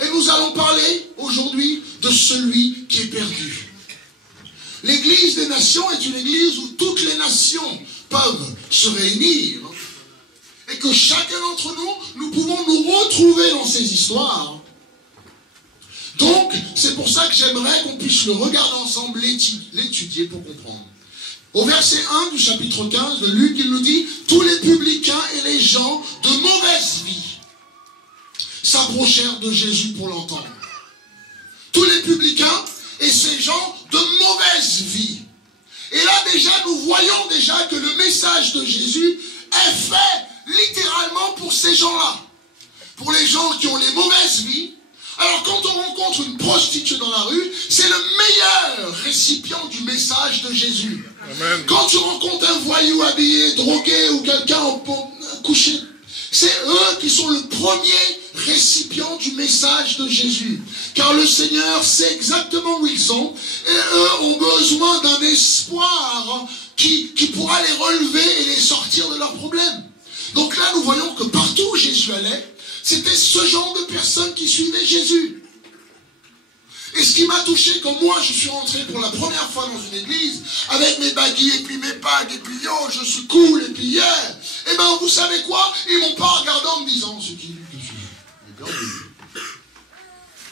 Et nous allons parler aujourd'hui de celui qui est perdu. L'église des nations est une église où toutes les nations peuvent se réunir. Et que chacun d'entre nous, nous pouvons nous retrouver dans ces histoires. Donc, c'est pour ça que j'aimerais qu'on puisse le regarder ensemble, l'étudier pour comprendre. Au verset 1 du chapitre 15 de Luc, il nous dit « Tous les publicains et les gens de mauvaise vie s'approchèrent de Jésus pour l'entendre. » Tous les publicains et ces gens de mauvaise vie. Et là déjà, nous voyons déjà que le message de Jésus est fait littéralement pour ces gens-là. Pour les gens qui ont les mauvaises vies. Alors quand on rencontre une prostituée dans la rue, c'est le meilleur récipient du message de Jésus. Amen. Quand tu rencontres un voyou habillé, drogué ou quelqu'un couché, c'est eux qui sont le premier récipient du message de Jésus. Car le Seigneur sait exactement où ils sont et eux ont besoin d'un espoir qui pourra les relever et les sortir de leurs problèmes. Donc là, nous voyons que partout où Jésus allait, c'était ce genre de personnes qui suivaient Jésus. Et ce qui m'a touché, quand moi je suis rentré pour la première fois dans une église, avec mes baguilles et puis mes bagues, et puis yo, je suis cool, et puis yeah, et ben vous savez quoi? Ils m'ont pas regardé en me disant, ce qui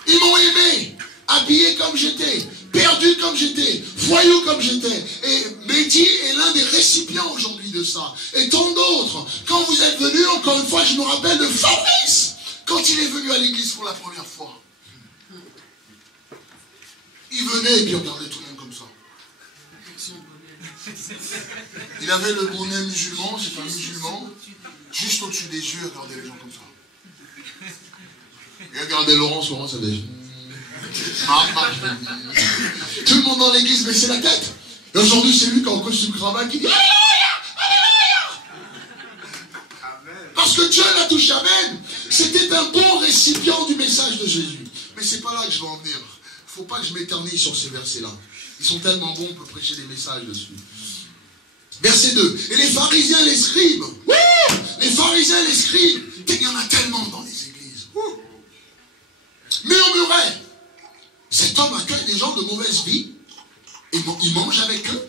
ils m'ont aimé, habillé comme j'étais, perdu comme j'étais, voyou comme j'étais. Et Mehdi est l'un des récipients aujourd'hui de ça. Et tant d'autres. Quand vous êtes venus, encore une fois, je me rappelle de Fabrice, quand il est venu à l'église pour la première fois. Il venait et puis regardait tout le monde comme ça. Il avait le bonnet musulman, c'est un musulman, juste au-dessus des yeux, il regardait les gens comme ça. Il regardait Laurence avait... Tout le monde dans l'église baissait la tête. Et aujourd'hui, c'est lui qui est en costume cravate qui dit Alléluia, Alléluia. Parce que Dieu l'a touché, amen. C'était un bon récipient du message de Jésus. Mais c'est pas là que je veux en venir. Il ne faut pas que je m'éternise sur ces versets-là. Ils sont tellement bons, on peut prêcher des messages dessus. Verset 2. Et les pharisiens et les scribes. Les pharisiens et les scribes. Il y en a tellement dans les églises. Murmuraient. Cet homme accueille des gens de mauvaise vie et il mange avec eux.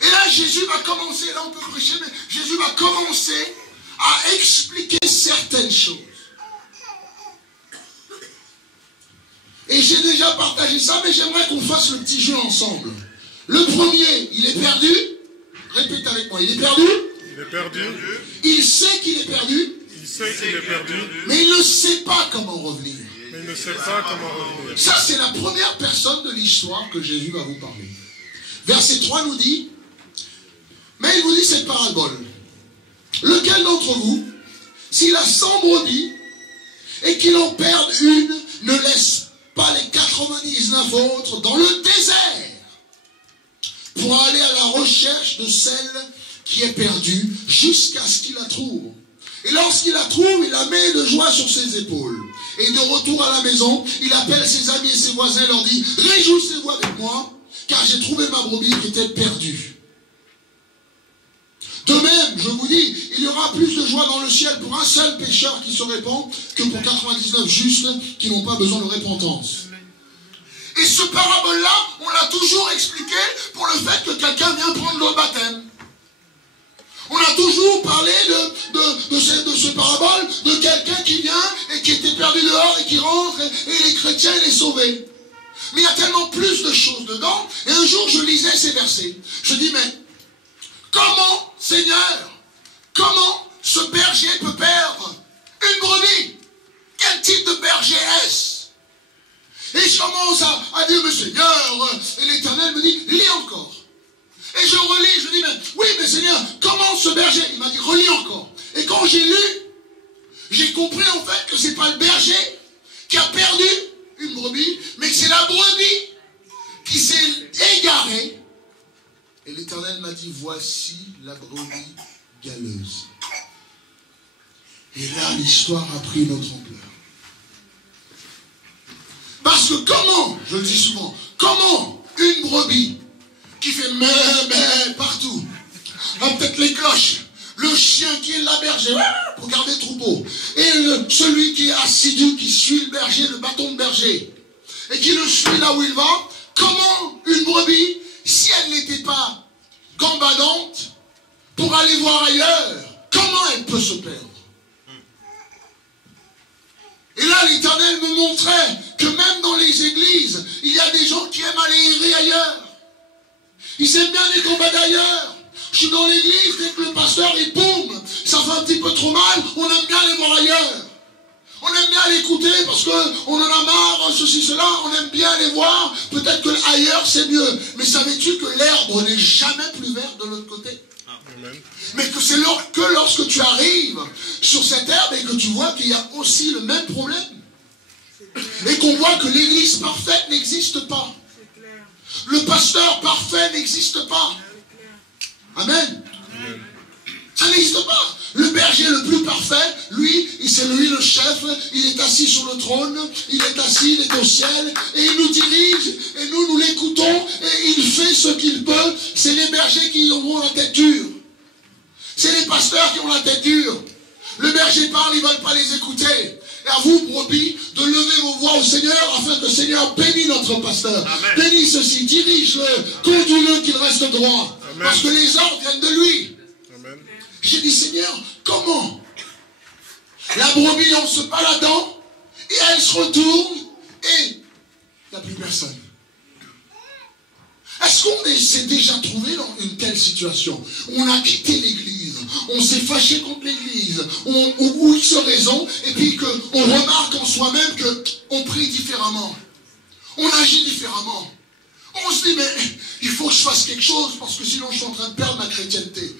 Et là, Jésus va commencer, là on peut prêcher, mais Jésus va commencer à expliquer certaines choses. Et j'ai déjà partagé ça, mais j'aimerais qu'on fasse le petit jeu ensemble. Le premier, il est perdu. Répète avec moi, il est perdu. Il est perdu. Il sait qu'il est perdu. Il sait qu'il est perdu. Mais il ne sait pas comment revenir. Mais il ne sait pas comment revenir. Ça, c'est la première personne de l'histoire que Jésus va vous parler. Verset 3 nous dit, mais il vous dit cette parabole. Lequel d'entre vous, s'il a 100 brebis et qu'il en perde une, ne laisse pas les 99 autres dans le désert pour aller à la recherche de celle qui est perdue jusqu'à ce qu'il la trouve. Et lorsqu'il la trouve, il la met de joie sur ses épaules. Et de retour à la maison, il appelle ses amis et ses voisins et leur dit « Réjouissez-vous avec moi, car j'ai trouvé ma brebis qui était perdue. » De même, je vous dis, il y aura plus de joie dans le ciel pour un seul pécheur qui se répand que pour 99 justes qui n'ont pas besoin de repentance. Et ce parabole-là, on l'a toujours expliqué pour le fait que quelqu'un vient prendre le baptême. On a toujours parlé de ce parabole de quelqu'un qui vient et qui était perdu dehors et qui rentre et les chrétiens les sauver. Mais il y a tellement plus de choses dedans. Et un jour, je lisais ces versets. Je dis, mais comment, Seigneur, comment ce berger peut perdre une brebis? Quel type de berger est-ce? Et je commence à dire, mais Seigneur, et l'Éternel me dit, lis encore. Et je relis, je dis, mais oui, mais Seigneur, comment ce berger? Il m'a dit, relis encore. Et quand j'ai lu, j'ai compris en fait que c'est pas le berger qui a perdu une brebis, mais que c'est la brebis qui s'est égarée. Et l'Éternel m'a dit, voici la brebis galeuse. Et là, l'histoire a pris une autre ampleur. Parce que comment, je le dis souvent, comment une brebis qui fait mais partout. Ah, peut-être les cloches. Le chien qui est la berger pour garder le troupeau. Et celui qui est assidu, qui suit le berger, le bâton de berger. Et qui le suit là où il va. Comment une brebis, si elle n'était pas gambadante, pour aller voir ailleurs, comment elle peut se perdre? Et là, l'Éternel me montrait que même dans les églises, il y a des gens qui aiment aller errer ailleurs. Ils aiment bien les combats d'ailleurs. Je suis dans l'église, dès que le pasteur, il boum, ça fait un petit peu trop mal, on aime bien les voir ailleurs. On aime bien l'écouter parce qu'on en a marre, ceci, cela, on aime bien les voir. Peut-être que ailleurs, c'est mieux. Mais savais-tu que l'herbe n'est jamais plus verte de l'autre côté? Amen. Mais que c'est que lorsque tu arrives sur cette herbe et que tu vois qu'il y a aussi le même problème. Et qu'on voit que l'église parfaite n'existe pas. Le pasteur parfait n'existe pas. Amen. Amen. Ça n'existe pas. Le berger le plus parfait, lui, c'est lui le chef, il est assis sur le trône, il est assis, il est au ciel, et il nous dirige, et nous l'écoutons, et il fait ce qu'il peut. C'est les bergers qui ont la tête dure. C'est les pasteurs qui ont la tête dure. Le berger parle, ils ne veulent pas les écouter. Et à vous, brebis, de lever vos voix au Seigneur, afin que le Seigneur bénisse notre pasteur. Bénisse ceci, dirige-le, conduis-le qu'il reste droit. Amen. Parce que les ordres viennent de lui. Amen. J'ai dit, Seigneur, comment? La brebis en se baladant, et elle se retourne, et il n'y a plus personne. Est-ce qu'on s'est déjà trouvé dans une telle situation? On a quitté l'église, on s'est fâché contre l'église, ou X raison, et puis qu'on remarque en soi-même qu'on prie différemment. On agit différemment. On se dit, mais il faut que je fasse quelque chose, parce que sinon je suis en train de perdre ma chrétienté.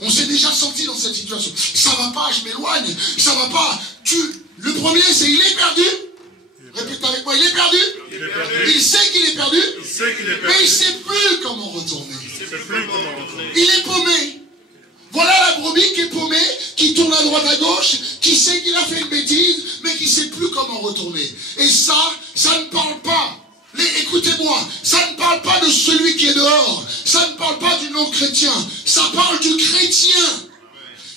On s'est déjà senti dans cette situation. Ça va pas, je m'éloigne, ça va pas. Le premier, c'est il est perdu. Répète avec moi, il est perdu. Il sait qu'il est perdu. Mais il ne sait plus comment retourner. Il est paumé. Voilà la brebis qui est paumée, qui tourne à droite à gauche, qui sait qu'il a fait une bêtise, mais qui ne sait plus comment retourner. Et ça ne parle pas. Écoutez-moi, ça ne parle pas de celui qui est dehors. Ça ne parle pas du non-chrétien. Ça parle du chrétien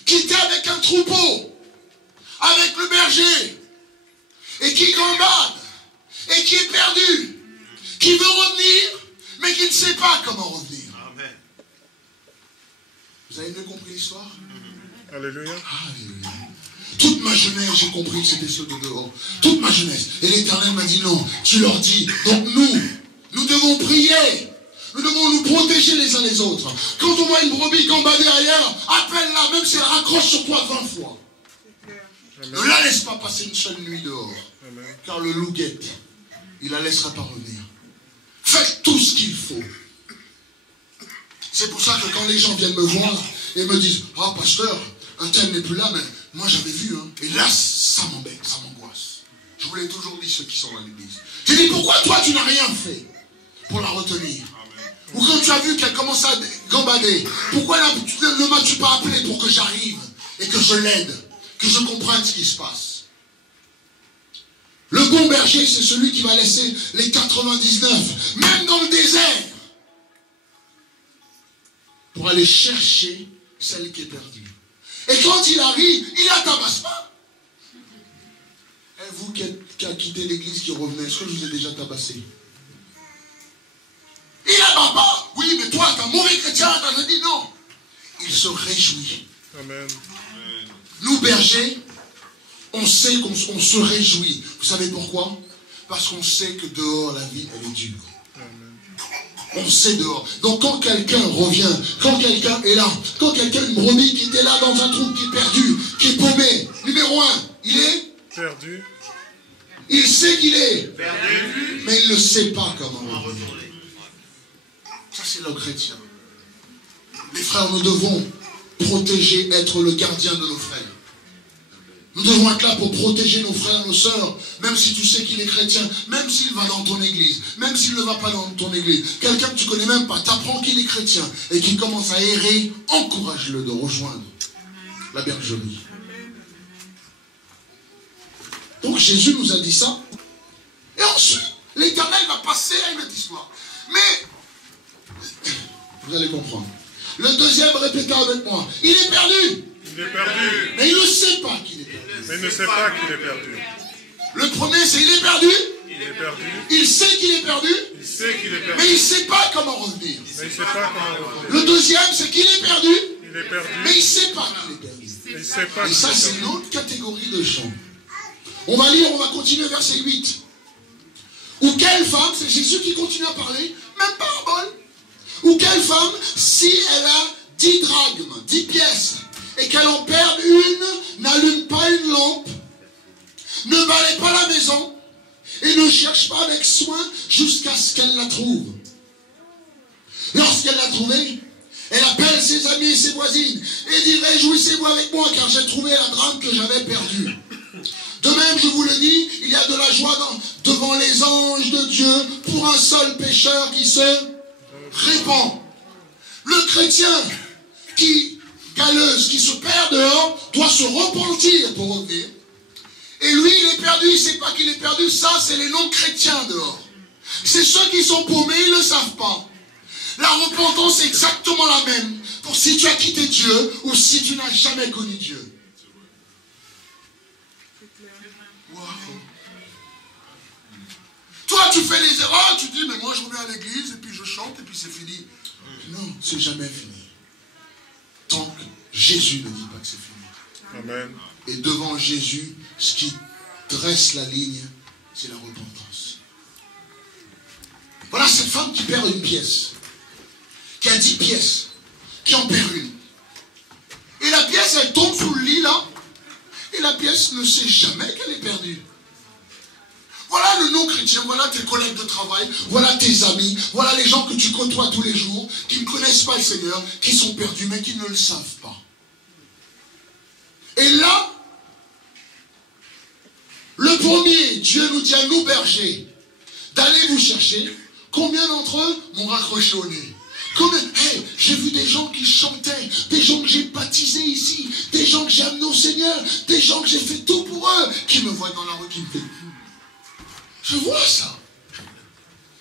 qui était avec un troupeau, avec le berger, et qui gambade, et qui est perdu, qui veut revenir, mais qui ne sait pas comment revenir. Amen. Vous avez mieux compris l'histoire? Alléluia. Alléluia. Toute ma jeunesse, j'ai compris que c'était ceux de dehors. Toute ma jeunesse. Et l'Éternel m'a dit non, tu leur dis. Donc nous devons prier. Nous devons nous protéger les uns les autres. Quand on voit une brebis gambader ailleurs, appelle-la, même si elle raccroche sur toi 20 fois. Amen. Ne la laisse pas passer une seule nuit dehors. Amen. Car le loup guette. Il la laissera pas revenir. Faites tout ce qu'il faut. C'est pour ça que quand les gens viennent me voir et me disent « Ah, pasteur, un tel n'est plus là, mais moi j'avais vu. Hein. » Et là, ça m'embête, ça m'angoisse. Je vous l'ai toujours dit, ceux qui sont dans l'église. J'ai dit, pourquoi toi tu n'as rien fait pour la retenir? Ou quand tu as vu qu'elle commence à gambader, pourquoi ne m'as-tu pas appelé pour que j'arrive et que je l'aide, que je comprenne ce qui se passe? Le bon berger, c'est celui qui va laisser les 99, même dans le désert, pour aller chercher celle qui est perdue. Et quand il arrive, il ne la tabasse pas. Et vous qui avez quitté l'église, qui revenez, est-ce que je vous ai déjà tabassé? Il n'abat pas. Oui, mais toi, t'es un mauvais chrétien, t'as dit non. Il se réjouit. Amen. Nous, bergers, on sait qu'on se réjouit. Vous savez pourquoi? Parce qu'on sait que dehors, la vie, elle est dure. On sait dehors. Donc quand quelqu'un revient, quand quelqu'un est là, quand quelqu'un, une brebis qui était là dans un trou, qui est perdu, qui est paumé, numéro 1, il est perdu. Il sait qu'il est perdu, mais il ne sait pas comment retourner. Ça, c'est le chrétien. Les frères, nous devons protéger, être le gardien de nos frères. Nous devons être là pour protéger nos frères, nos sœurs, même si tu sais qu'il est chrétien, même s'il va dans ton église, même s'il ne va pas dans ton église. Quelqu'un que tu ne connais même pas, t'apprends qu'il est chrétien et qu'il commence à errer, encourage-le de rejoindre la bergerie. Donc Jésus nous a dit ça. Et ensuite, l'Éternel va passer à une autre histoire. Mais Vous allez comprendre. Le deuxième, répétez avec moi. Il est perdu. Il est perdu. Mais il ne sait pas qu'il est perdu. Mais il ne sait pas qu'il est perdu. Le premier, c'est il est perdu. Il est perdu. Il sait qu'il est perdu. Il sait qu'il est perdu. Mais il ne sait pas comment revenir. Mais il ne sait pas comment revenir. Le deuxième, c'est qu'il est perdu. Il est perdu. Mais il ne sait pas qu'il est perdu. Mais il sait pas Et ça, c'est une autre catégorie de gens. On va lire, on va continuer verset 8. Ou quelle femme, c'est Jésus qui continue à parler, même parabole. Ou quelle femme, si elle a 10 drachmes, 10 pièces, et qu'elle en perd une, n'allume pas une lampe, ne balaie pas la maison, et ne cherche pas avec soin jusqu'à ce qu'elle la trouve. Lorsqu'elle l'a trouvée, elle appelle ses amis et ses voisines, et dit, réjouissez-vous avec moi, car j'ai trouvé la drachme que j'avais perdue. De même, je vous le dis, il y a de la joie devant les anges de Dieu pour un seul pécheur qui se répand. Le chrétien qui galeuse, qui se perd dehors, doit se repentir pour revenir. Et lui, il est perdu, il ne sait pas qu'il est perdu. Ça, c'est les non-chrétiens dehors. C'est ceux qui sont paumés, ils ne le savent pas. La repentance est exactement la même pour si tu as quitté Dieu ou si tu n'as jamais connu Dieu. Toi, tu fais les erreurs, tu dis, mais moi, je reviens à l'église, et puis je chante, et puis c'est fini. Non, c'est jamais fini. Tant que Jésus ne dit pas que c'est fini. Amen. Et devant Jésus, ce qui dresse la ligne, c'est la repentance. Voilà cette femme qui perd une pièce, qui a 10 pièces, qui en perd une. Et la pièce, elle tombe sous le lit, là, et la pièce ne sait jamais qu'elle est perdue. Voilà le non-chrétien, voilà tes collègues de travail, voilà tes amis, voilà les gens que tu côtoies tous les jours, qui ne connaissent pas le Seigneur, qui sont perdus, mais qui ne le savent pas. Et là, le premier, Dieu nous dit à nous bergers, d'aller vous chercher. Combien d'entre eux m'ont raccroché au nez? Hey, j'ai vu des gens qui chantaient, des gens que j'ai baptisés ici, des gens que j'ai amenés au Seigneur, des gens que j'ai fait tout pour eux, qui me voient dans la rue, qui me fait... Je vois ça.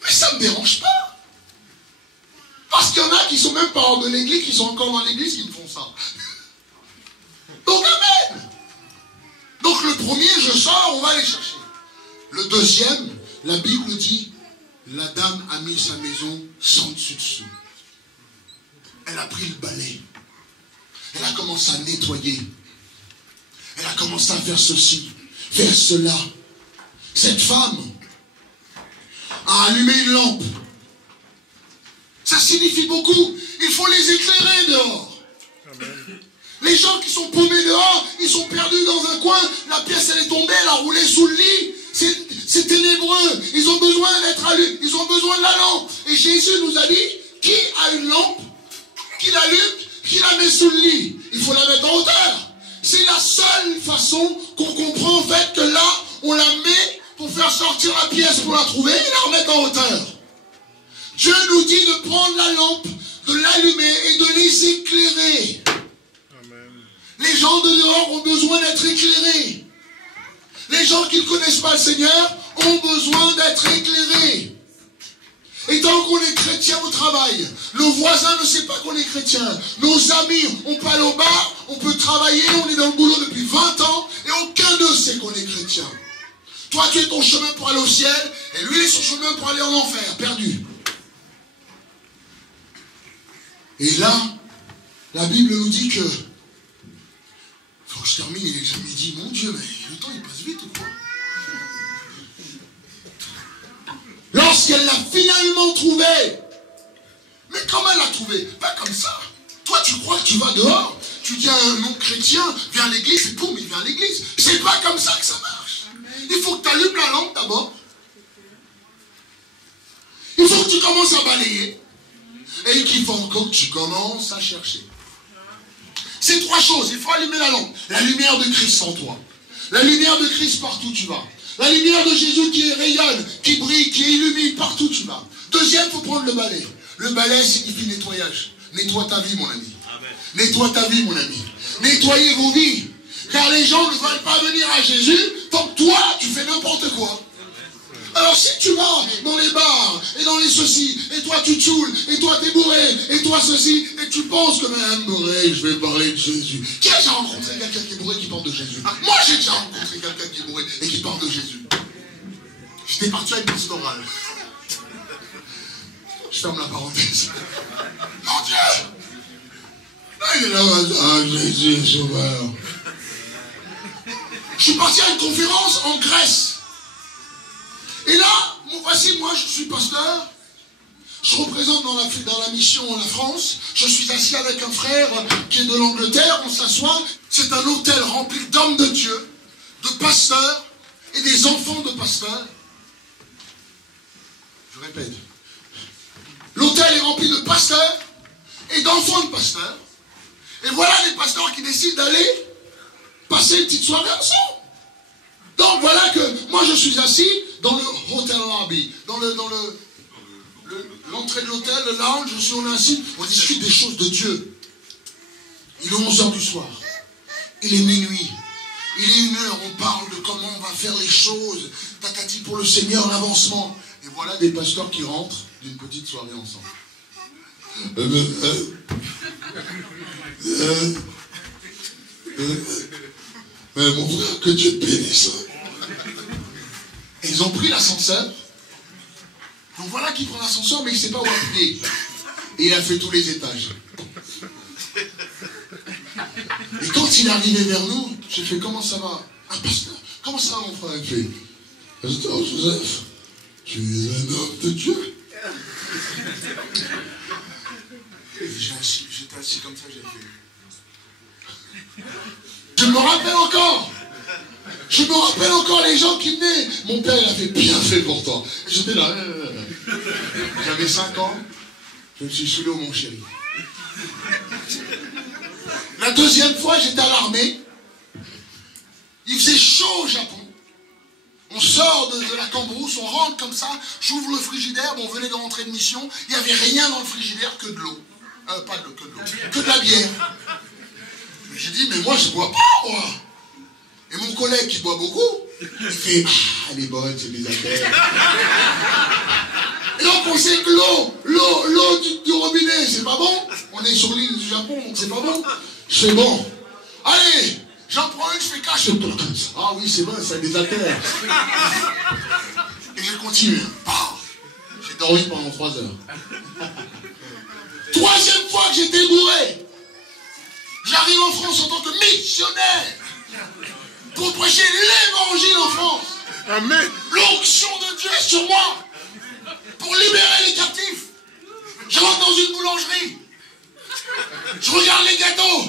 Mais ça ne me dérange pas. Parce qu'il y en a qui ne sont même pas hors de l'église, qui sont encore dans l'église, qui me font ça. Donc, amen. Donc, le premier, je sors, on va aller chercher. Le deuxième, la Bible dit, la dame a mis sa maison sans dessus-dessous. Elle a pris le balai. Elle a commencé à nettoyer. Elle a commencé à faire ceci, faire cela. Cette femme a allumé une lampe. Ça signifie beaucoup. Il faut les éclairer dehors. Amen. Les gens qui sont paumés dehors, ils sont perdus dans un coin. La pièce, elle est tombée, elle a roulé sous le lit. C'est ténébreux. Ils ont besoin d'être allumés. Ils ont besoin de la lampe. Et Jésus nous a dit, qui a une lampe, qui l'allume, qui la met sous le lit. Il faut la mettre en hauteur. C'est la seule façon qu'on comprend en fait que là, on la met pour faire sortir la pièce, pour la trouver et la remettre en hauteur. Dieu nous dit de prendre la lampe, de l'allumer et de les éclairer. Amen. Les gens de dehors ont besoin d'être éclairés. Les gens qui ne connaissent pas le Seigneur ont besoin d'être éclairés. Et tant qu'on est chrétien au travail, nos voisins ne savent pas qu'on est chrétien. Nos amis, on peut aller au bar, on peut travailler, on est dans le boulot depuis 20 ans, et aucun d'eux sait qu'on est chrétien. Toi, tu es ton chemin pour aller au ciel, et lui, il est son chemin pour aller en enfer, perdu. Et là, la Bible nous dit que... Faut que je termine, il est déjà midi. Mon Dieu, mais le temps, il passe vite ou quoi? Lorsqu'elle l'a finalement trouvé. Mais comment elle l'a trouvé? Pas comme ça. Toi, tu crois que tu vas dehors, tu dis à un non-chrétien, viens à l'église, et boum, il vient à l'église. C'est pas comme ça que ça marche. Il faut que tu allumes la lampe d'abord. Il faut que tu commences à balayer. Et qu'il faut encore que tu commences à chercher. C'est 3 choses. Il faut allumer la lampe. La lumière de Christ en toi. La lumière de Christ partout où tu vas. La lumière de Jésus qui rayonne, qui brille, qui illumine partout où tu vas. Deuxième, il faut prendre le balai. Le balai signifie nettoyage. Nettoie ta vie, mon ami. Amen. Nettoie ta vie, mon ami. Nettoyez vos vies. Car les gens ne veulent pas venir à Jésus tant que toi, tu fais n'importe quoi. Alors si tu vas dans les bars, et dans les ceci, et toi tu te saoules, et toi t'es bourré, et toi ceci, et tu penses que même bourré, je vais parler de Jésus. Qui a déjà rencontré quelqu'un qui est bourré qui parle de Jésus? Moi j'ai déjà rencontré quelqu'un qui est bourré et qui parle de Jésus. J'étais parti avec pastoral. Je ferme la parenthèse. Mon Dieu! Là, il est là, ah, Jésus est sauveur. Je suis parti à une conférence en Grèce. Et là, voici, moi, je suis pasteur. Je représente dans la mission la France. Je suis assis avec un frère qui est de l'Angleterre. On s'assoit. C'est un hôtel rempli d'hommes de Dieu, de pasteurs et des enfants de pasteurs. Je répète. L'hôtel est rempli de pasteurs et d'enfants de pasteurs. Et voilà les pasteurs qui décident d'aller passer une petite soirée ensemble. Donc voilà que moi je suis assis dans le hotel lobby, dans l'entrée de l'hôtel, le lounge, on est assis, on discute des choses de Dieu. Il est 11h du soir, il est minuit, il est 1h, on parle de comment on va faire les choses, tatati pour le Seigneur, l'avancement. Et voilà des pasteurs qui rentrent d'une petite soirée ensemble. Mon frère, que Dieu te bénisse. Et ils ont pris l'ascenseur. Donc voilà qu'il prend l'ascenseur, mais il ne sait pas où appuyer. Et il a fait tous les étages. Et quand il est arrivé vers nous, j'ai fait, comment ça va? Ah, pasteur, comment ça va mon frère? Il fait, pasteur Joseph, tu es un homme de Dieu. J'étais assis comme ça, j'ai fait. Je me rappelle encore les gens qui venaient. Mon père, il avait bien fait pourtant. J'étais là. J'avais 5 ans. Je me suis saoulé au mon chéri. La deuxième fois, j'étais à l'armée. Il faisait chaud au Japon. On sort de la cambrousse, on rentre comme ça. J'ouvre le frigidaire. Bon, on venait de rentrer de mission. Il n'y avait rien dans le frigidaire que de l'eau. Pas de l'eau, que de la bière. J'ai dit, mais moi, je ne bois pas, moi. Et mon collègue qui boit beaucoup, il fait, ah, elle est bonne, c'est des affaires. Et donc, on sait que l'eau du robinet, c'est pas bon. On est sur l'île du Japon, donc c'est pas bon. C'est bon. Allez, j'en prends une, je fais cache. Ah oui, c'est bon, c'est des affaires. Et je continue. J'ai dormi pendant 3 heures. Troisième fois que j'étais bourré. J'arrive en France en tant que missionnaire pour prêcher l'évangile en France. Amen. L'onction de Dieu est sur moi pour libérer les captifs. Je rentre dans une boulangerie. Je regarde les gâteaux.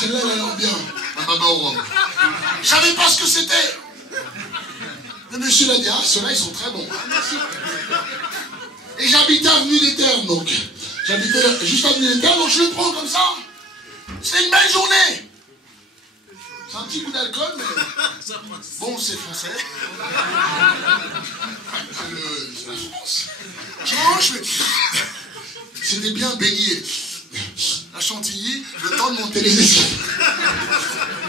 Celle-là, elle a l'air bien. Un baba au rhum. Je savais pas ce que c'était. Le monsieur l'a dit, ah, ceux-là, ils sont très bons. Et j'habitais avenue des Terres, donc. J'habitais juste avenue des Terres, donc je le prends comme ça. C'est une belle journée. C'est un petit goût d'alcool, mais bon, c'est français. C'est la France. Je mange, mais c'était bien baigné. La Chantilly, le temps de monter les escaliers.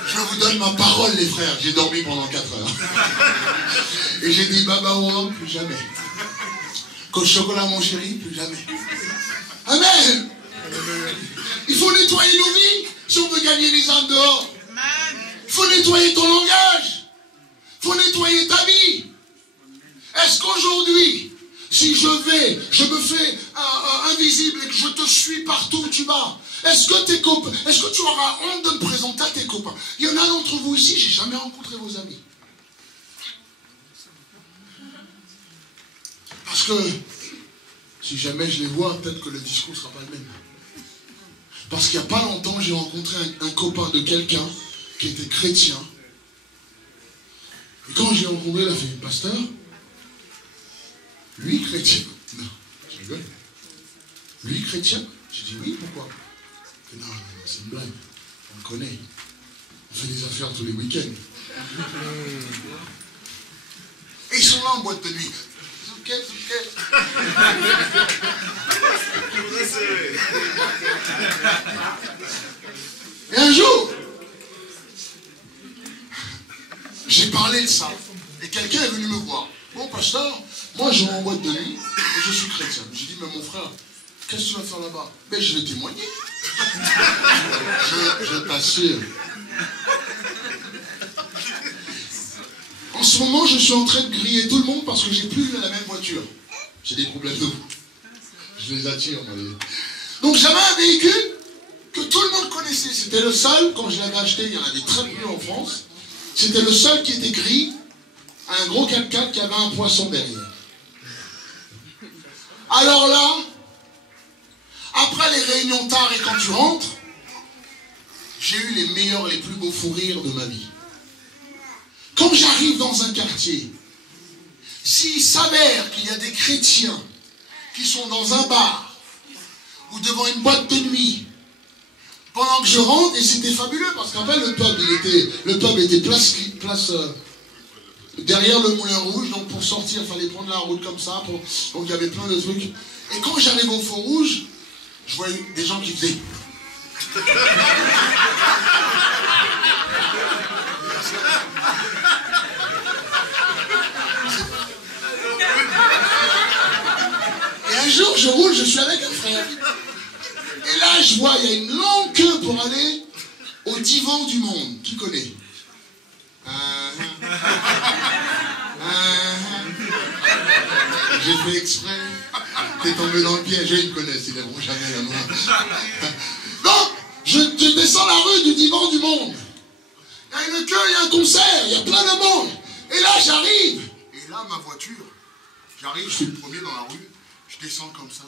Je vous donne ma parole, les frères. J'ai dormi pendant 4 heures. Et j'ai dit, baba au rhum, plus jamais. Coche chocolat, mon chéri, plus jamais. Amen. Il faut nettoyer nos vies si on veut gagner les âmes dehors. Il faut nettoyer ton langage. Il faut nettoyer ta vie. Est-ce qu'aujourd'hui, si je me fais invisible et que je te suis partout où tu vas, est-ce que tu auras honte de me présenter à tes copains? Il y en a d'entre vous ici, j'ai jamais rencontré vos amis. Parce que si jamais je les vois, peut-être que le discours ne sera pas le même. Parce qu'il n'y a pas longtemps, j'ai rencontré un copain de quelqu'un qui était chrétien. Et quand j'ai rencontré, il a fait, pasteur, lui chrétien. Non, je rigole. Lui chrétien? J'ai dit oui, pourquoi? Non, c'est une blague. On le connaît. On fait des affaires tous les week-ends. Et ils sont là en boîte de nuit. Et un jour, parler de ça. Et quelqu'un est venu me voir. Bon, pasteur, moi je vais en boîte de nuit et je suis chrétien. J'ai dit, mais mon frère, qu'est-ce que tu vas faire là-bas? Mais je vais témoigner. Je t'assure. En ce moment, je suis en train de griller tout le monde parce que j'ai plus la même voiture. J'ai des problèmes de route. Je les attire. Donc j'avais un véhicule que tout le monde connaissait. C'était le seul, quand je l'avais acheté, il y en avait très peu en France. C'était le seul qui était gris, un gros 4x4 qui avait un poisson derrière. Alors là, après les réunions tard et quand tu rentres, j'ai eu les meilleurs, les plus beaux fous rires de ma vie. Quand j'arrive dans un quartier, s'il s'avère qu'il y a des chrétiens qui sont dans un bar ou devant une boîte de nuit, pendant que je rentre, et c'était fabuleux parce qu'après le pub était place derrière le Moulin Rouge, donc pour sortir, il fallait prendre la route comme ça, donc il y avait plein de trucs. Et quand j'arrive au feu rouge, je voyais des gens qui faisaient... Et un jour, je roule, je suis avec un frère. Et là, je vois, il y a une longue queue pour aller au divan du monde. Qui connaît? J'ai fait exprès. T'es tombé dans le piège. Ils me connaissent, ils lèveront jamais la main. Donc, je descends la rue du divan du monde. Il y a une queue, il y a un concert, il y a plein de monde. Et là, j'arrive. Et là, ma voiture, j'arrive, je suis le premier dans la rue. Je descends comme ça.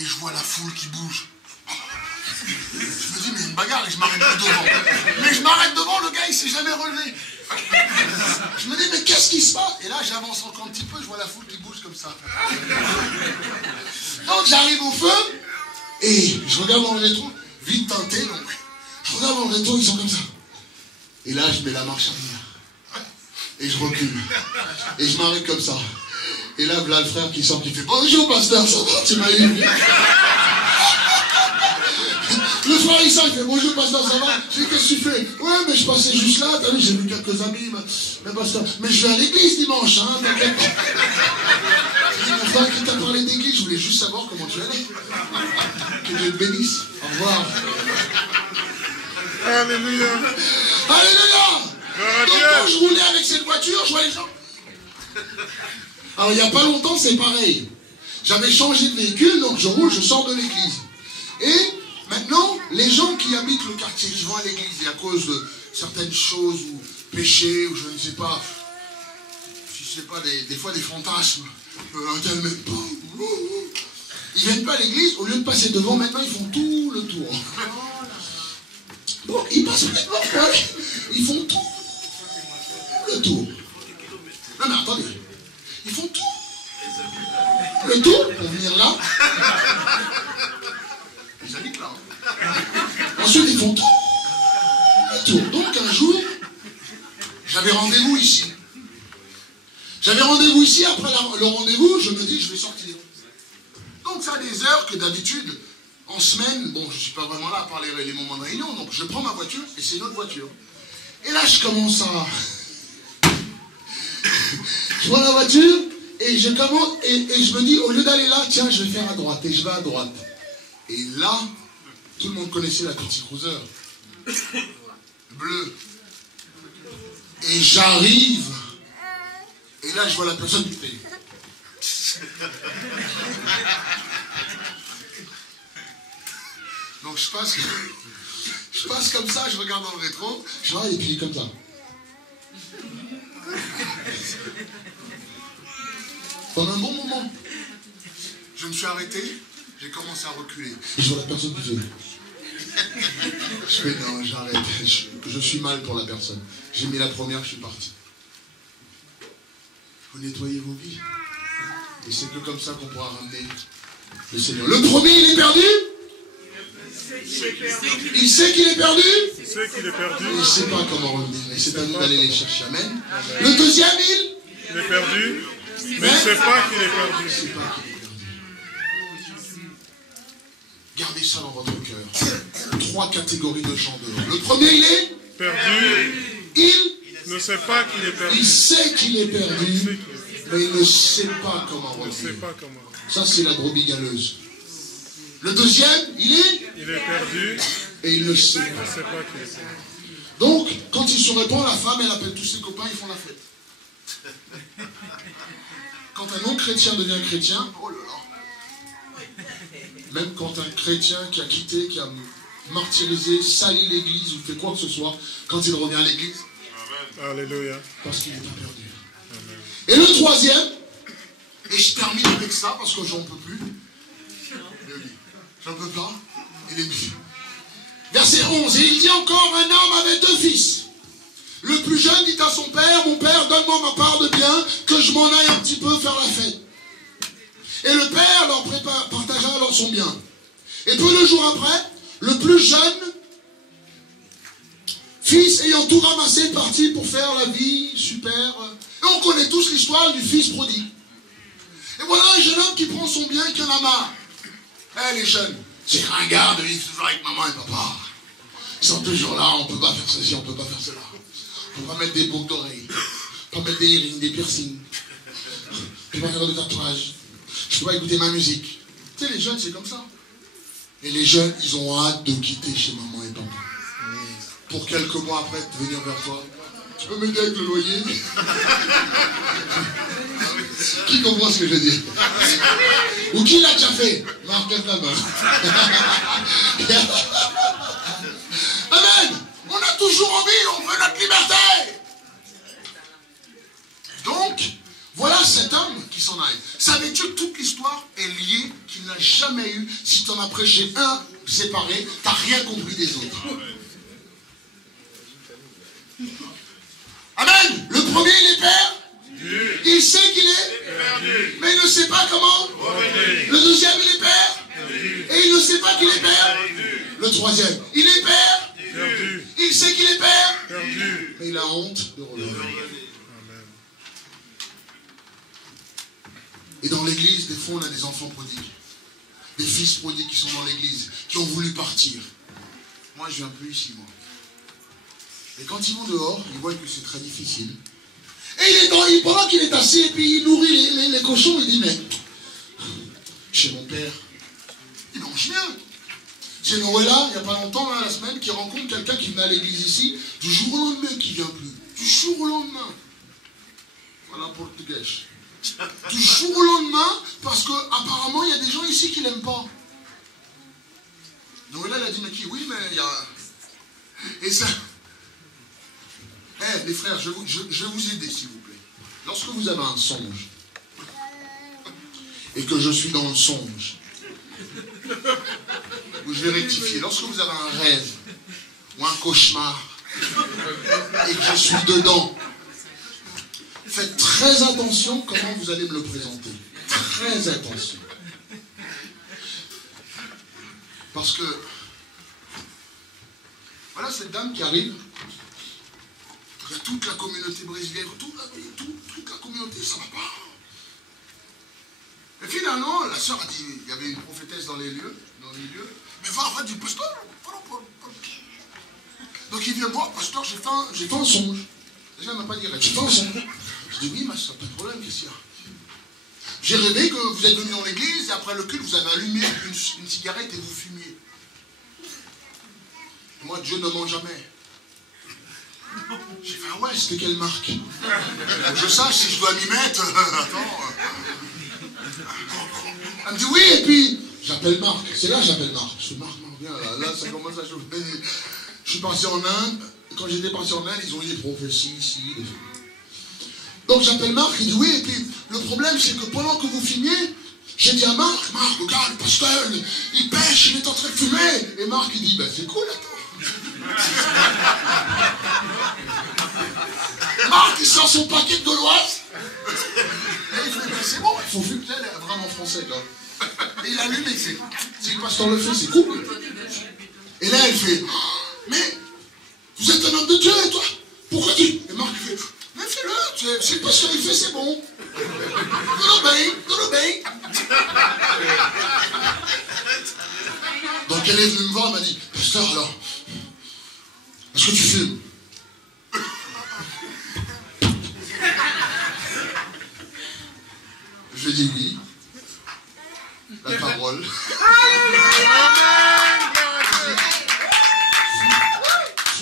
Et je vois la foule qui bouge. Je me dis, mais une bagarre, et je m'arrête devant. Mais je m'arrête devant, le gars, il s'est jamais relevé. Je me dis, mais qu'est-ce qui se passe? Et là, j'avance encore un petit peu, je vois la foule qui bouge comme ça. Donc, j'arrive au feu, et je regarde dans le rétro, vite teinté, donc. Je regarde dans le rétro, ils sont comme ça. Et là, je mets la marche arrière. Et je recule. Et je m'arrête comme ça. Et là, voilà le frère qui sort, qui fait, bonjour, pasteur, ça va, tu m'as eu? Le frère il sort, il fait bonjour pasteur, ça va? Je dis qu'est-ce que tu fais? Ouais, mais je passais juste là, t'as vu, j'ai vu quelques amis, mais pasteur, mais je vais à l'église dimanche, hein, t'inquiète pas. Je dis, mon frère qui t'a parlé d'église, je voulais juste savoir comment tu allais. Que Dieu te bénisse. Au revoir. Alléluia. Alléluia. Donc quand je roulais avec cette voiture, je vois les gens. Alors il n'y a pas longtemps, c'est pareil. J'avais changé de véhicule, donc je roule, je sors de l'église. Et maintenant, les gens qui habitent le quartier, qui vont à l'église, et à cause de certaines choses, ou péchés, ou je ne sais pas, des fois des fantasmes, un tel même pas, ils ne viennent pas à l'église, au lieu de passer devant, maintenant ils font tout le tour. Bon, ils passent maintenant, ils font tout le tour. Non mais attendez, ils font tout le tour pour venir là. Ils habitent là. Ensuite, ils font tout le tour. Donc, un jour, j'avais rendez-vous ici. Après le rendez-vous, je me dis, je vais sortir. Donc, ça a des heures que d'habitude, en semaine, bon, je ne suis pas vraiment là à part les moments de réunion, donc je prends ma voiture et c'est notre voiture. Et là, je commence à... Je prends la voiture et je commence, et je me dis, au lieu d'aller là, tiens, je vais faire à droite, et je vais à droite. Et là, tout le monde connaissait la Petit Cruiser. Bleu. Et j'arrive. Et là, je vois la personne qui fait. Donc je passe comme ça, je regarde dans le rétro, je vois, et puis comme ça. Pendant un bon moment, je me suis arrêté. J'ai commencé à reculer. Et je vois la personne qui fait. Je fais non, j'arrête. Je suis mal pour la personne. J'ai mis la première, je suis parti. Vous nettoyez vos vies. Et c'est que comme ça qu'on pourra ramener le Seigneur. Le premier, il est perdu. Il sait qu'il est perdu. Il sait qu'il est perdu. Il ne sait pas comment revenir. Et c'est à nous d'aller les chercher. Amen. Le deuxième, il est perdu. Mais il ne sait pas qu'il est perdu. Gardez ça dans votre cœur. 3 catégories de gens dehors. Le premier, il est perdu. Il ne sait pas qu'il est perdu. Il sait qu'il est perdu, mais il ne sait pas comment Il ne sait revenir. pas comment. Ça, c'est la brebis galeuse. Le deuxième, il est perdu et il ne sait il ne pas. sait pas qu'il est perdu. Donc, quand il se répand, la femme, elle appelle tous ses copains, ils font la fête. Quand un non-chrétien devient chrétien, oh là là. Même quand un chrétien qui a quitté, qui a martyrisé, sali l'église ou fait quoi que ce soit, quand il revient à l'église, Alléluia. parce qu'il n'est pas perdu. Amen. Et le troisième, et je termine avec ça parce que j'en peux plus. J'en peux pas. Il est mis. Verset 11. Et il dit encore, un homme avait 2 fils. Le plus jeune dit à son père, mon père, donne-moi ma part de bien, que je m'en aille un petit peu faire la fête. Et le père leur partagea alors son bien. Et peu de jours après, le plus jeune fils ayant tout ramassé parti pour faire la vie super. Et on connaît tous l'histoire du fils prodigue. Et voilà un jeune homme qui prend son bien et qui en a marre. Eh les jeunes, c'est ringard de vivre toujours avec maman et papa. Ils sont toujours là, on ne peut pas faire ceci, on ne peut pas faire cela. On ne peut pas mettre des boucles d'oreilles, pas mettre des earrings, des piercings. Je ne peux pas faire de tatouage. Je ne peux pas écouter ma musique. Tu sais, les jeunes, c'est comme ça. Et les jeunes, ils ont hâte de quitter chez maman et papa. Pour quelques mois après, de venir vers toi. Tu peux m'aider avec le loyer? Qui comprend ce que je dis? Ou qui l'a déjà fait? Marc, lève la main. Amen. On a toujours envie, on veut notre liberté. Donc, voilà cet homme qui s'en aille. Savais-tu que toute l'histoire est liée, qu'il n'a jamais eu, si tu en as prêché un séparé, tu n'as rien compris des autres. Amen. Le premier, il est père. Il sait qu'il est perdu, mais il ne sait pas comment. Le deuxième, il est père, et il ne sait pas qu'il est père. Le troisième, il est père, il sait qu'il est père, mais il a honte de revenir. Et dans l'église, des fois, on a des enfants prodigues, des fils prodigues qui sont dans l'église, qui ont voulu partir. Moi, je viens plus ici, moi. Et quand ils vont dehors, ils voient que c'est très difficile. Et pendant qu'il est assis et puis il nourrit les cochons, il dit, mais chez mon père, il mange rien. C'est Noëlla, il n'y a pas longtemps, là, la semaine, qui rencontre quelqu'un qui venait à l'église ici, du jour au lendemain qui ne vient plus. Du jour au lendemain. Voilà pour le gâche. Du jour au lendemain, parce qu'apparemment, il y a des gens ici qui ne l'aiment pas. Noëlla, elle a dit, mais qui? Oui, mais il y a... Et ça... Eh, les frères, je vais vous aider, s'il vous plaît. Lorsque vous avez un songe, et que je suis dans le songe, ou je vais rectifier, lorsque vous avez un rêve, ou un cauchemar, et que je suis dedans, faites très attention comment vous allez me le présenter. Très attention. Parce que, voilà cette dame qui arrive. Il y a toute la communauté brésilienne, toute la communauté, ça ne va pas. Et finalement, la sœur a dit, il y avait une prophétesse dans les lieux, mais va du pasteur. Donc il vient voir, pasteur, j'ai fait un songe. Déjà, elle ne m'a pas dit, j'ai fait un songe. Je dis, oui, ma soeur, pas de problème, qu'est-ce qu'il y a? J'ai rêvé que vous êtes venu dans l'église et après le culte, vous avez allumé une cigarette et vous fumiez. Moi, Dieu ne ment jamais. J'ai fait, ah ouais, c'était quelle marque? Je sache si je dois m'y mettre. Attends. Elle me dit, oui, et puis, j'appelle Marc. C'est là que j'appelle Marc. Je fais, Marc, viens, là, ça commence à chauffer. Je suis parti en Inde. Quand j'étais parti en Inde, ils ont eu des prophéties ici. Donc j'appelle Marc, il dit, oui, et puis, le problème, c'est que pendant que vous filmiez, j'ai dit à Marc, regarde, le pasteur, il pêche, il est en train de fumer. Et Marc, il dit, ben c'est cool, attends. Marc, il sort son paquet de Gauloise. Et il fait, ben c'est bon, il faut fumer, elle est vraiment français, là. Et il allume et c'est, si le pasteur le fait, c'est cool. Et là, elle fait, mais, vous êtes un homme de Dieu, toi. Pourquoi tu... Et Marc, il fait, mais fais-le, c'est le pasteur, il fait, c'est bon. Donobey. Donc elle est venue me voir, elle m'a dit, pasteur, alors, est-ce que tu fumes? la parole. Fume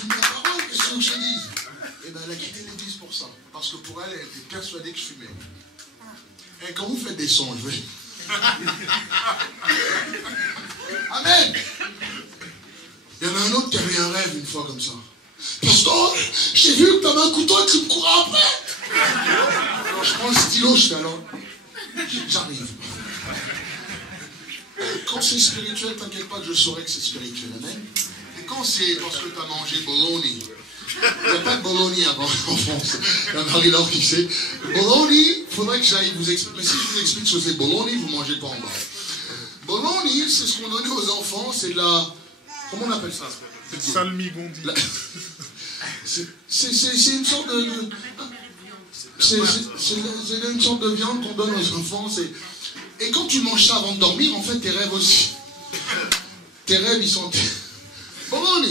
la parole, qu'est-ce que je dise? Eh bien, elle a quitté l'église pour ça. Parce que pour elle, elle était persuadée que je fumais. Et quand vous faites des songes, oui. Amen. Il y en a un autre qui avait un rêve une fois comme ça. Pasteur, j'ai vu que tu avais un couteau et que tu me courais après. Alors je prends le stylo, je fais alors. J'arrive. Quand c'est spirituel, t'inquiète pas que je saurai que c'est spirituel. Amen. Et quand c'est parce que tu as mangé bologna. Il n'y a pas de bologna avant en France. Il y a Marie-Laure qui sait. Bologna, il faudrait que j'aille vous expliquer. Mais si je vous explique ce que c'est bologna, vous ne mangez pas en bas. Bologna, c'est ce qu'on donnait aux enfants, c'est de la... Comment on appelle ça? Salmigondi. C'est une sorte de... C'est une sorte de viande qu'on donne aux enfants. Et quand tu manges ça avant de dormir, en fait, tes rêves aussi. Tes rêves, ils sont... Bologna.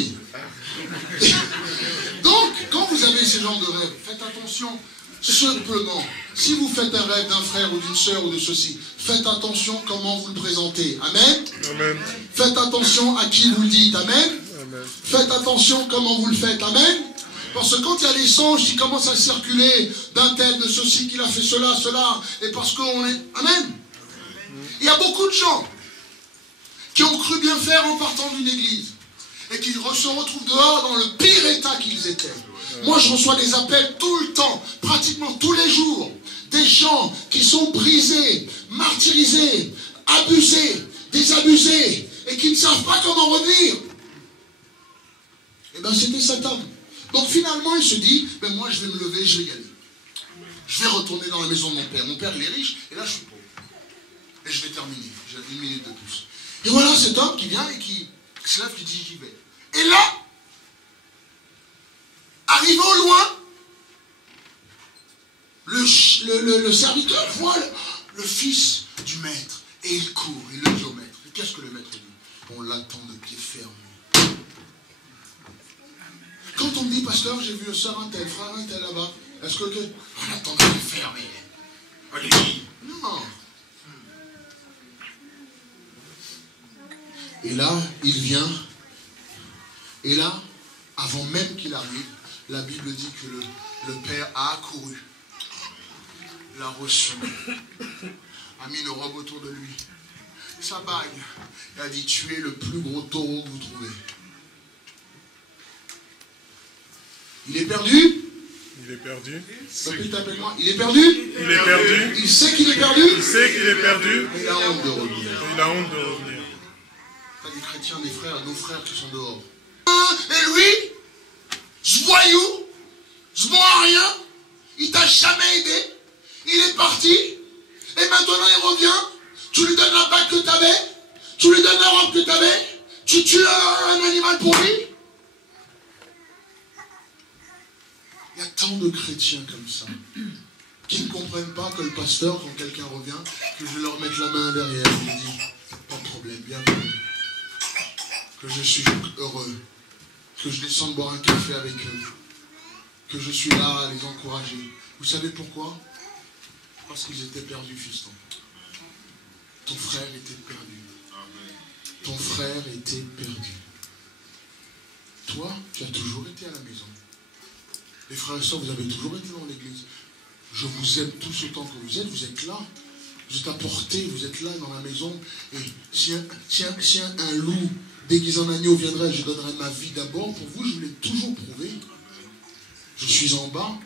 Donc, quand vous avez ce genre de rêve, faites attention, simplement. Si vous faites un rêve d'un frère ou d'une sœur ou de ceci, faites attention comment vous le présentez. Amen. Amen. Faites attention à qui vous le dites. Amen. Amen. Faites attention comment vous le faites. Amen. Parce que quand il y a les songes qui commencent à circuler d'un tel, de ceci, qu'il a fait cela, et parce qu'on est... Amen. Il y a beaucoup de gens qui ont cru bien faire en partant d'une église et qui se retrouvent dehors dans le pire état qu'ils étaient. Moi, je reçois des appels tout le temps, pratiquement tous les jours, des gens qui sont brisés, martyrisés, abusés, désabusés, et qui ne savent pas comment revenir. Eh bien, c'était Satan. Donc finalement, il se dit, ben moi, je vais me lever, je vais gagner. Je vais retourner dans la maison de mon père. Mon père, il est riche, et là, je suis pauvre. Et je vais terminer. J'ai 1 minute de plus. Et voilà cet homme qui vient et qui se lève, qui dit, j'y vais. Et là, arrivé au loin, le serviteur voit le fils du maître. Et il court, il le dit au maître. Et qu'est-ce que le maître dit? On l'attend de pied ferme. Quand on me dit, pasteur, j'ai vu sœur un tel, frère un tel là-bas, est-ce que... On l'attend de pied ferme. Allez-y. Non. Et là, il vient. Et là, avant même qu'il arrive, la Bible dit que le Père a accouru, l'a reçu, a mis une robe autour de lui, sa bague, et a dit, tu es le plus gros taureau que vous trouvez. Il est perdu? Il est perdu. Papy, t'appelles-moi. Il est perdu? Il est perdu. Il sait qu'il est perdu? Il sait qu'il est perdu. Mais il a honte de revenir. Il a honte de revenir. Pas des chrétiens, des frères, nos frères qui sont dehors. Et lui, ce voyou, ce bon à rien, il t'a jamais aidé, il est parti, et maintenant il revient, tu lui donnes la bague que tu avais, tu lui donnes la robe que tu avais, tu tues un animal pour lui. Il y a tant de chrétiens comme ça, qui ne comprennent pas que le pasteur, quand quelqu'un revient, que je vais leur mettre la main derrière, il me dit, pas de problème, bienvenue, que je suis heureux, que je descende boire un café avec eux, que je suis là à les encourager. Vous savez pourquoi? Parce qu'ils étaient perdus, fiston. Ton frère était perdu. Ton frère était perdu. Toi, tu as toujours été à la maison. Les frères et sœurs, vous avez toujours été dans l'église. Je vous aime tous autant que vous êtes là. Vous êtes apportés, vous êtes là dans la maison. Et si un loup déguisé en agneau viendrait, je donnerais ma vie d'abord pour vous, je vous l'ai toujours prouvé. Je suis en bas,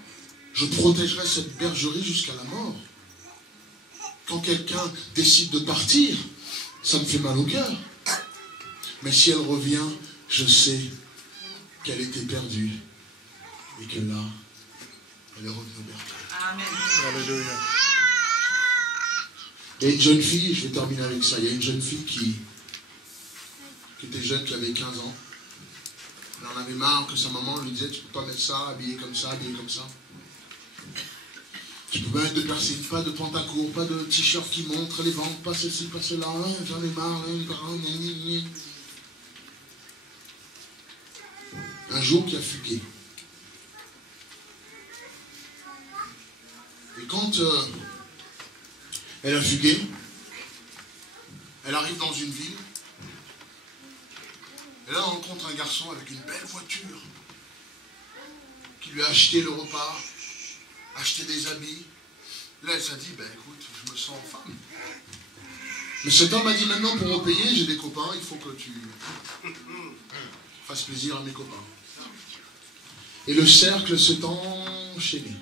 je protégerai cette bergerie jusqu'à la mort. Quand quelqu'un décide de partir, ça me fait mal au cœur. Mais si elle revient, je sais qu'elle était perdue et que là, elle est revenue au bercail. Amen. Alléluia. Il y a une jeune fille, je vais terminer avec ça, il y a une jeune fille qui était jeune, qui avait 15 ans. Elle en avait marre que sa maman lui disait, tu ne peux pas mettre ça, habillé comme ça, habillé comme ça. Tu peux pas mettre de piercing, pas de pantacourt, pas de t-shirt qui montre les ventres, pas ceci, pas cela, j'en ai marre. Un jour qui a fugué. Et quand elle a fugué, Elle arrive dans une ville. Et là, on rencontre un garçon avec une belle voiture qui lui a acheté le repas, acheté des habits. Là, elle s'est dit, ben écoute, je me sens femme. Mais cet homme m'a dit, maintenant pour repayer, j'ai des copains, il faut que tu fasses plaisir à mes copains. Et le cercle s'est enchaîné.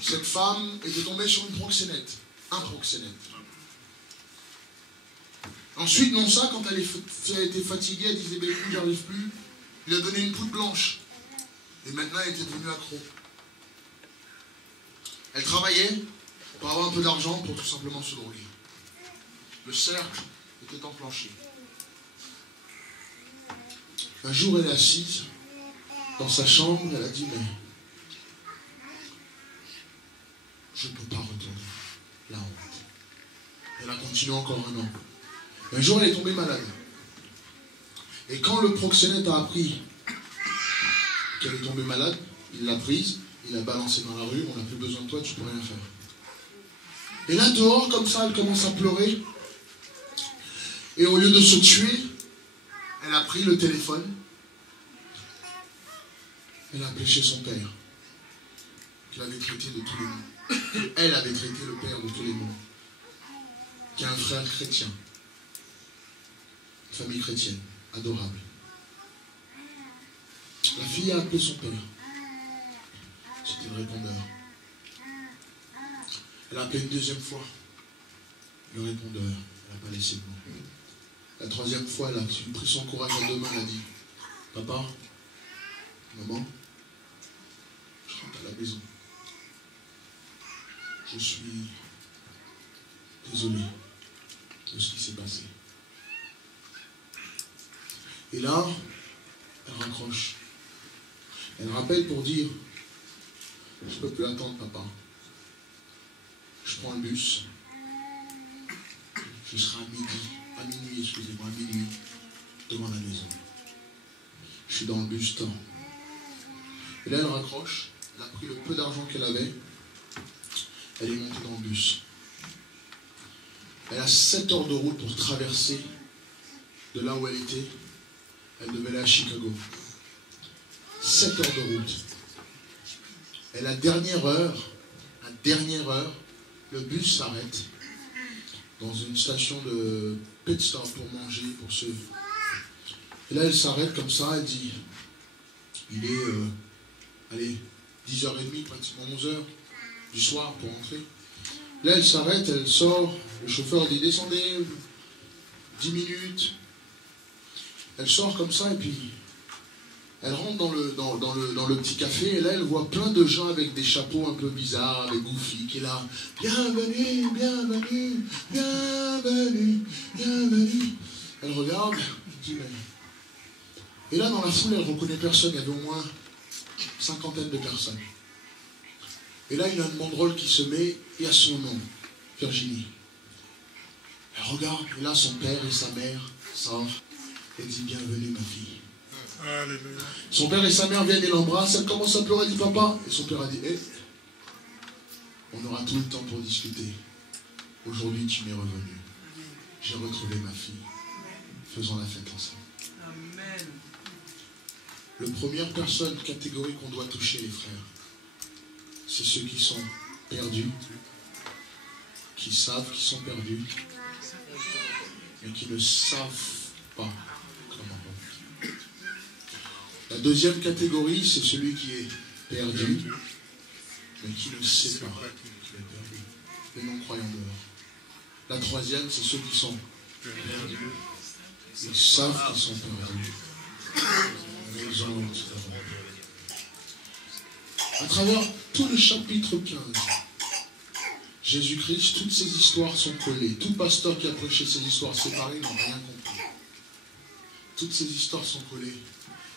Cette femme était tombée sur une proxénète, un proxénète. Ensuite, non ça, quand elle était fatiguée, elle disait, ben écoute, j'arrive plus. Il a donné une poudre blanche. Et maintenant, elle était devenue accro. Elle travaillait pour avoir un peu d'argent pour tout simplement se droguer. Le cercle était enclenché. Un jour, elle est assise dans sa chambre, elle a dit, mais je ne peux pas retourner. La honte. Elle a continué encore un an. Un jour, elle est tombée malade. Et quand le proxénète a appris qu'elle est tombée malade, il l'a prise, il l'a balancée dans la rue, on n'a plus besoin de toi, tu peux rien faire. Et là, dehors, comme ça, elle commence à pleurer. Et au lieu de se tuer, elle a pris le téléphone. Elle a appelé chez son père, qu'il avait traité de tous les noms. Elle avait traité le père de tous les noms. Qui est un frère chrétien. Une famille chrétienne, adorable. La fille a appelé son père. C'était le répondeur. Elle a appelé une deuxième fois. Le répondeur. Elle n'a pas laissé le mot. La troisième fois, elle a pris son courage à deux mains. Elle a dit, papa, maman, je rentre à la maison. Je suis désolé de ce qui s'est passé. Et là, elle raccroche. Elle rappelle pour dire, je ne peux plus attendre, papa. Je prends le bus. Je serai à minuit, excusez-moi, à minuit, devant la maison. Je suis dans le bus temps. Et là, elle raccroche. Elle a pris le peu d'argent qu'elle avait. Elle est montée dans le bus. Elle a 7 heures de route pour traverser de là où elle était. Elle devait aller à Chicago. 7 heures de route. Et la dernière heure, le bus s'arrête dans une station de pit stop pour manger, pour se... Et là, elle s'arrête comme ça, elle dit, il est, 10h30, pratiquement 11h du soir pour rentrer. Là, elle s'arrête, elle sort, le chauffeur dit, descendez, 10 minutes. Elle sort comme ça, et puis elle rentre dans le petit café, et là, elle voit plein de gens avec des chapeaux un peu bizarres, avec Goofy, qui est là. Bienvenue, bienvenue, bienvenue, bienvenue. Elle regarde, elle dit, mais... Et là, dans la foule, elle ne reconnaît personne, il y avait au moins 50 de personnes. Et là, il y a une banderole qui se met, et à son nom, Virginie. Elle regarde, et là, son père et sa mère sortent. Elle dit, bienvenue, ma fille. Alléluia. Son père et sa mère viennent et l'embrassent. Elle commence à pleurer, elle dit, papa. Et son père a dit, on aura tout le temps pour discuter. Aujourd'hui, tu m'es revenu. J'ai retrouvé ma fille. Faisons la fête ensemble. Amen. La première personne, catégorie qu'on doit toucher, les frères, c'est ceux qui sont perdus, qui savent qu'ils sont perdus, mais qui ne savent pas comment. La deuxième catégorie, c'est celui qui est perdu, mais qui ne sait pas qu'il est perdu. Les non-croyants dehors. La troisième, c'est ceux qui sont perdus. Ils savent qu'ils sont perdus. Mais ils ont honte. À travers tout le chapitre 15, Jésus-Christ, toutes ces histoires sont collées. Tout pasteur qui a prêché ces histoires séparées n'a rien compris. Toutes ces histoires sont collées.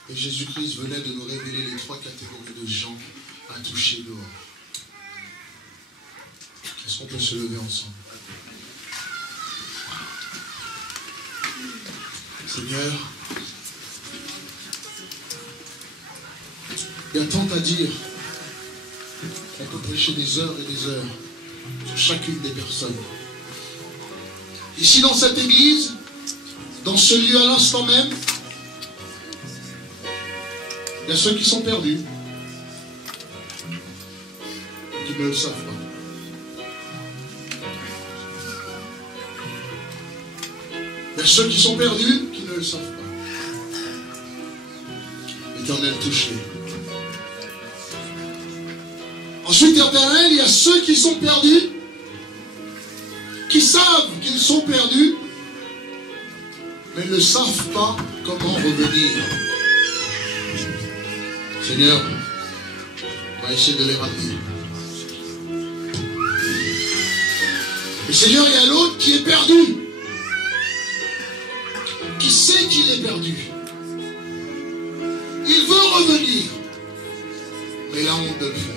Et Jésus-Christ venait de nous révéler les 3 catégories de gens à toucher dehors. Est-ce qu'on peut se lever ensemble? Seigneur, il y a tant à dire. On peut prêcher des heures et des heures sur chacune des personnes. Ici dans cette église, dans ce lieu à l'instant même, il y a ceux qui sont perdus, qui ne le savent pas. Il y a ceux qui sont perdus, qui ne le savent pas. L'Éternel, touche-les. Ensuite, Éternel, il y a ceux qui sont perdus, qui savent qu'ils sont perdus, mais ne savent pas comment revenir. Seigneur, on va essayer de les ramener. Et Seigneur, il y a l'autre qui est perdu, qui sait qu'il est perdu. Il veut revenir, mais il a honte de le faire.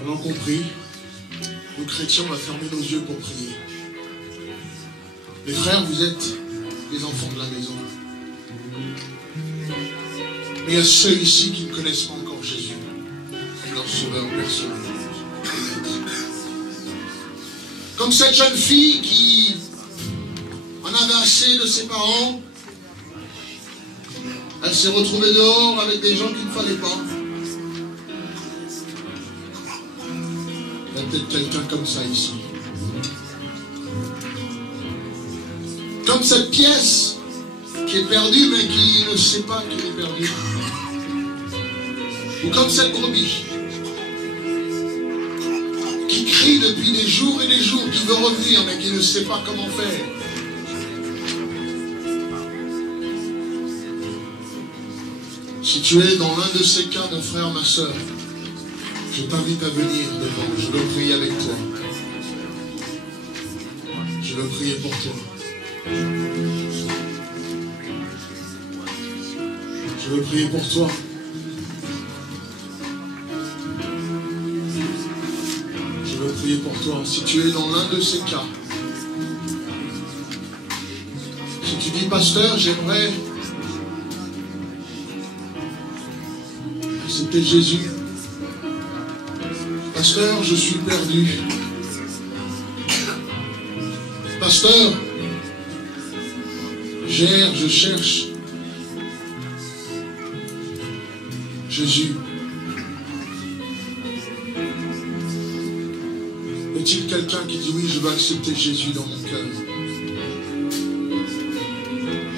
Pendant qu'on prie, nous chrétiens, on va fermer nos yeux pour prier. Les frères, vous êtes les enfants de la maison. Mais il y a ceux ici qui ne connaissent pas encore Jésus comme leur sauveur personnel. Comme cette jeune fille qui en avait assez de ses parents. Elle s'est retrouvée dehors avec des gens qu'il ne fallait pas. Il y a peut-être quelqu'un comme ça ici. Comme cette pièce qui est perdue mais qui ne sait pas qu'elle est perdue. Ou comme cette brebis qui crie depuis des jours et des jours, qui veut revenir mais qui ne sait pas comment faire. Si tu es dans l'un de ces cas, mon frère, ma soeur, je t'invite à venir devant. Je veux prier avec toi. Je veux prier pour toi. Je veux prier pour toi. Je veux prier pour toi. Si tu es dans l'un de ces cas, si tu dis, pasteur, j'aimerais accepter Jésus. Pasteur, je suis perdu. Pasteur, je cherche Jésus. Est-il quelqu'un qui dit oui, je veux accepter Jésus dans mon cœur?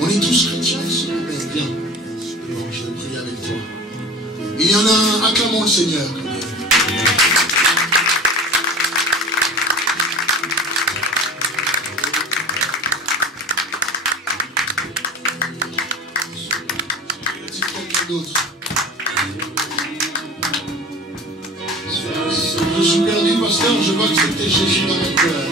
On est tous chrétiens ici, mais bien. Bon, je vais prier avec toi. Il y en a un, acclamons le Seigneur. D'autres. Je suis perdu, pasteur, je veux accepter Jésus dans mon cœur.